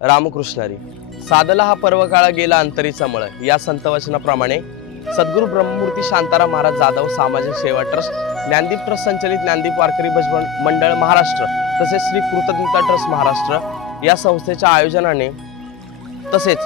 रामकृष्णारी साधला हा पर्व काळ गेला अंतरीचा मळ या संतवचनाप्रमाणे सद्गुरू ब्रह्ममूर्ती शांताराम महाराज जाधव सामाजिक सेवा ट्रस्ट, ज्ञानदीप ट्रस्ट संचलित ज्ञानदीप वारकरी भजन मंडळ महाराष्ट्र तसेच श्री कृतज्ञता ट्रस्ट महाराष्ट्र या संस्थेच्या आयोजनाने तसेच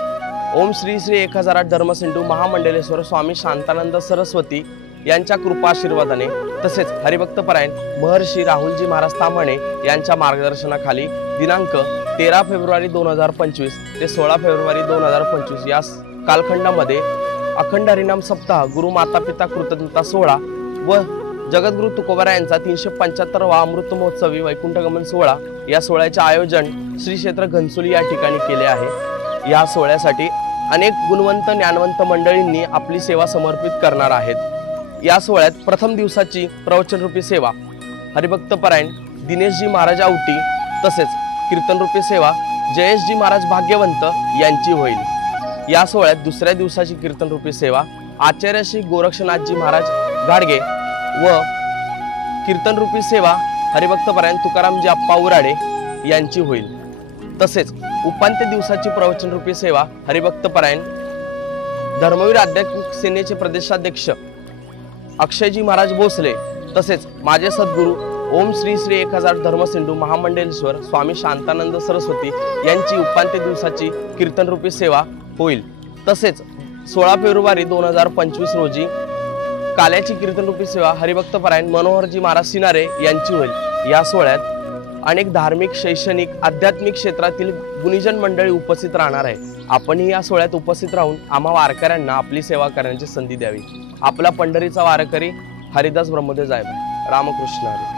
ओम श्री श्री 1008 धर्मसिंधू महामंडलेश्वर स्वामी शांतानंद सरस्वती यांच्या कृपा आशीर्वादाने तसेच हरिभक्तपरायण महर्षी राहुलजी महाराज ताम्हाणे यांच्या मार्गदर्शनाखाली दिनांक 13 फेब्रुवारी 2025 ते 16 फेब्रुवारी 2025 या कालखंडामध्ये अखंड हरिनाम सप्ताह, गुरु माता पिता कृतज्ञता सोहळा व जगद्गुरु तुकोबाराय यांचा 375वा अमृत महोत्सवी वैकुंठगमन सोहळा या सोहळ्याचे आयोजन श्री क्षेत्र घनसोली या ठिकाणी केले आहे। या सोहळ्यासाठी अनेक गुणवंत ज्ञानवंत मंडळींनी आपली सेवा समर्पित करणार आहेत। या सोहळ्यात प्रथम दिवसाची प्रवचन रूपी सेवा हरिभक्तपरायण दिनेशजी महाराज आवटी तसेच कीर्तन रूपी सेवा जयेशजी महाराज भाग्यवंत यांची होईल। या सोहळ्यात दुसऱ्या दिवसाची कीर्तन रूपी सेवा आचार्य श्री गोरक्षनाथजी महाराज गाडगे व कीर्तन रूपी सेवा हरिभक्तपरायण तुकारामजी अप्पा उराडे यांची होईल। तसेच उपांत्य दिवसाची प्रवचन रूपी सेवा हरिभक्तपरायण धर्मवीर आध्यात्मिक सेनेचे प्रदेशाध्यक्ष अक्षयजी महाराज भोसले तसेच माझे सद्गुरू ओम श्री श्री 1008 धर्मसिंधू महामंडलेश्वर स्वामी शांतानंद सरस्वती यांची उपांत्य दिवसाची कीर्तन रूपी सेवा होईल। तसेच 16 फेब्रुवारी 2025 रोजी काल्याची कीर्तन रूपी सेवा हरिभक्तपरायण मनोहरजी महाराज सिनारे यांची होईल। या सोहळ्यात अनेक धार्मिक, शैक्षणिक, आध्यात्मिक क्षेत्रातील गुणीजन मंडळी उपस्थित राहणार आहे। आपणही या सोहळ्यात उपस्थित राहून आम्हा वारकऱ्यांना आपली सेवा करण्याची संधी द्यावी। आपला पंढरीचा वारकरी हरिदास ब्रह्मदेव जायभाय। रामकृष्ण हरी।